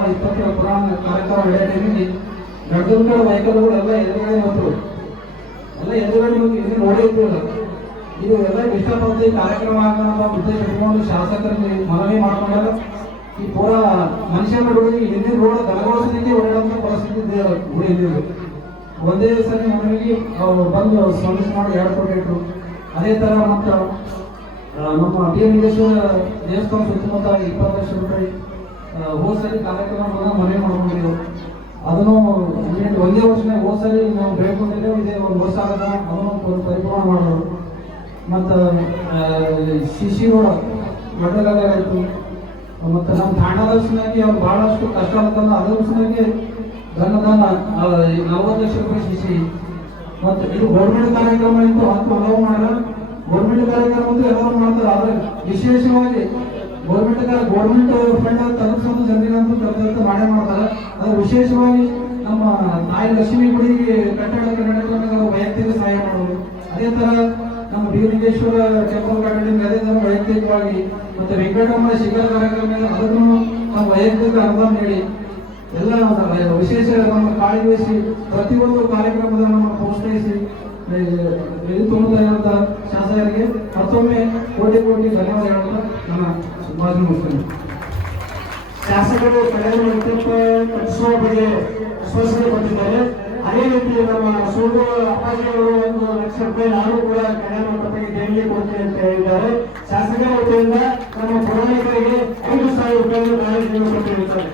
2020 ಪುರಾಣ ಕಾರ್ಯಕ್ರಮ ನಡೆಯೋ ಟೈಮಿಗೆ ನಡೆದಂತ ವೆಹಿಕಲ್ಗಳೆಲ್ಲ ಎದುರುಗಡೆ ಬಂದರು. ಎಲ್ಲ ಎದುರುಗಡೆ ಬಂದು ಇಲ್ಲಿ ನೋಡೇ ಇದ್ದಿಲ್ಲ. ಇದು ಎಲ್ಲ ವಿಶ್ವಪಂಥಿ ಕಾರ್ಯಕ್ರಮ ಆಗೋಣ ಉದ್ದೇಶ ಇಟ್ಕೊಂಡು ಶಾಸಕರಿಗೆ ಮನವಿ ಮಾಡ್ಕೊಂಡಾಗ ಈ ಪೂರ ಮನುಷ್ಯರುಗಳಿಗೆ ಹಿಂದಿನ ರೋಡ್ ದನಗೊಳಿಸಲಿಕ್ಕೆ ಓಡಾಡುವಂಥ ಪರಿಸ್ಥಿತಿ ಉಳಿದಿದ್ದು. ಒಂದೇ ಸರಿ ಮನವಿಗೆ ಬಂದು ಸ್ಪಂದಿಸಿ ಮಾಡಿ 2 ಕೋಟಿ ಇಟ್ಟರು. ಅದೇ ಥರ ಮತ್ತು ನಮ್ಮ ಬೀರಲಿಂಗೇಶ್ವರ ದೇವಸ್ಥಾನ ಸುತ್ತಮುತ್ತ 20 ಲಕ್ಷ ರೂಪಾಯಿ ಹೋದ ಸರಿ ಕಾರ್ಯಕ್ರಮ ಮನವಿ ಮಾಡ್ಕೊಂಡಿದ್ದೆವು. ಅದನ್ನು ಒಂದೇ ವರ್ಷನೇ ಹೋದ ಸರಿ ನಾವು ಬೇಡ್ಕೊಂಡಿದ್ದೇವೆ. ಇದೇ ಒಂದು ವರ್ಷ ಆಗದ ಅದನ್ನು ಪರಿಪೂರ್ಣ ಮಾಡೋದು. ಮತ್ತು ಶಿಶಿ ರೋಡ್ ಆಯಿತು. ಮತ್ತು ನಮ್ಮ ತಾಂಡದರ್ಶನಾಗಿ ಅವ್ರು ಭಾಳಷ್ಟು ಕಷ್ಟ ಆಗ್ತಲ್ಲ ಅದರ್ಶನಾಗಿ ಧನ 40 ಲಕ್ಷ ರೂಪಾಯಿ ಶಿಶಿ. ಮತ್ತು ಇದು ಗೌರ್ಮೆಂಟ್ ಕಾರ್ಯಕ್ರಮ ಇತ್ತು ಅಂತ ಅಲವು ಮಾಡಲ್ಲ. ಗೌರ್ಮೆಂಟ್ ಕಾರ್ಯಕ್ರಮ ಅಂತೂ ಎಲ್ಲರೂ ಮಾಡ್ತಾರೆ. ಆದರೆ ವಿಶೇಷವಾಗಿ ಗೌರ್ಮೆಂಟ್ ಫಂಡ್ ತಲುಪಿಸೋದು ಜನರಿಗಂತೂ ತಲುಪಿಸೋದು ಮಾಡೇ ಮಾಡ್ತಾರೆ. ಅದು ವಿಶೇಷವಾಗಿ ನಮ್ಮ ತಾಯಿ ಲಕ್ಷ್ಮೀ ಗುಡಿಗೆ ಕಟ್ಟಡ ಕರ್ನಾಟಕ ವೈಯಕ್ತಿಕ ಸಹಾಯ ಮಾಡೋದು. ಅದೇ ಥರ ನಮ್ಮ ಬೀರಲಿಂಗೇಶ್ವರ ಟೆಂಪಲ್ ಗಾರ್ಡನಿಂಗ್ ಅದೇ ಥರ ವೈಯಕ್ತಿಕವಾಗಿ ಮತ್ತು ವೆಂಕಟರಮಣ ಶಿಖರ ಕಾರ್ಯಕ್ರಮ ಅದನ್ನು ನಮ್ಮ ವೈಯಕ್ತಿಕ ಅನುದಾನ ನೀಡಿ ಎಲ್ಲ ವಿಶೇಷ ನಮ್ಮ ಕಾಳಜಿ ವಹಿಸಿ ಪ್ರತಿಯೊಂದು ಕಾರ್ಯಕ್ರಮದ ನಮ್ಮ ಪ್ರೋತ್ಸಾಹಿಸಿ ಇದು ತುಂಬುತ್ತಾ ಶಾಸಕರಿಗೆ ಮತ್ತೊಮ್ಮೆ ಕೋಟಿ ಧನ್ಯವಾದ ಹೇಳುತ್ತಾ ನನ್ನ ಮಾತು ಮುಗಿಸ್ತೇನೆ. ಶಾಸಕರು ಕಳೆದ ವ್ಯಕ್ತಿತ್ವ ಕಟ್ಟಿಸುವ ಬಗ್ಗೆ ಆಶ್ವಾಸನೆ ಕೊಟ್ಟಿದ್ದಾರೆ. ಅದೇ ರೀತಿ ನಮ್ಮ ಸೂರು ಅಪ್ಪಾಜಿಯವರು 1 ಲಕ್ಷ ರೂಪಾಯಿ ನಾನು ಕೂಡ ಕಲ್ಯಾಣ ಮಂಟಪಕ್ಕೆ ದೇಣಿಗೆ ಕೊಡ್ತೀನಿ ಅಂತ ಹೇಳಿದ್ದಾರೆ. ಶಾಸಕರ ವತಿಯಿಂದ ನಮ್ಮ ಪುರಾಣಿಕರಿಗೆ 5,000 ರೂಪಾಯಿ ನಾಳೆ ಕೊಟ್ಟಿರುತ್ತಾರೆ.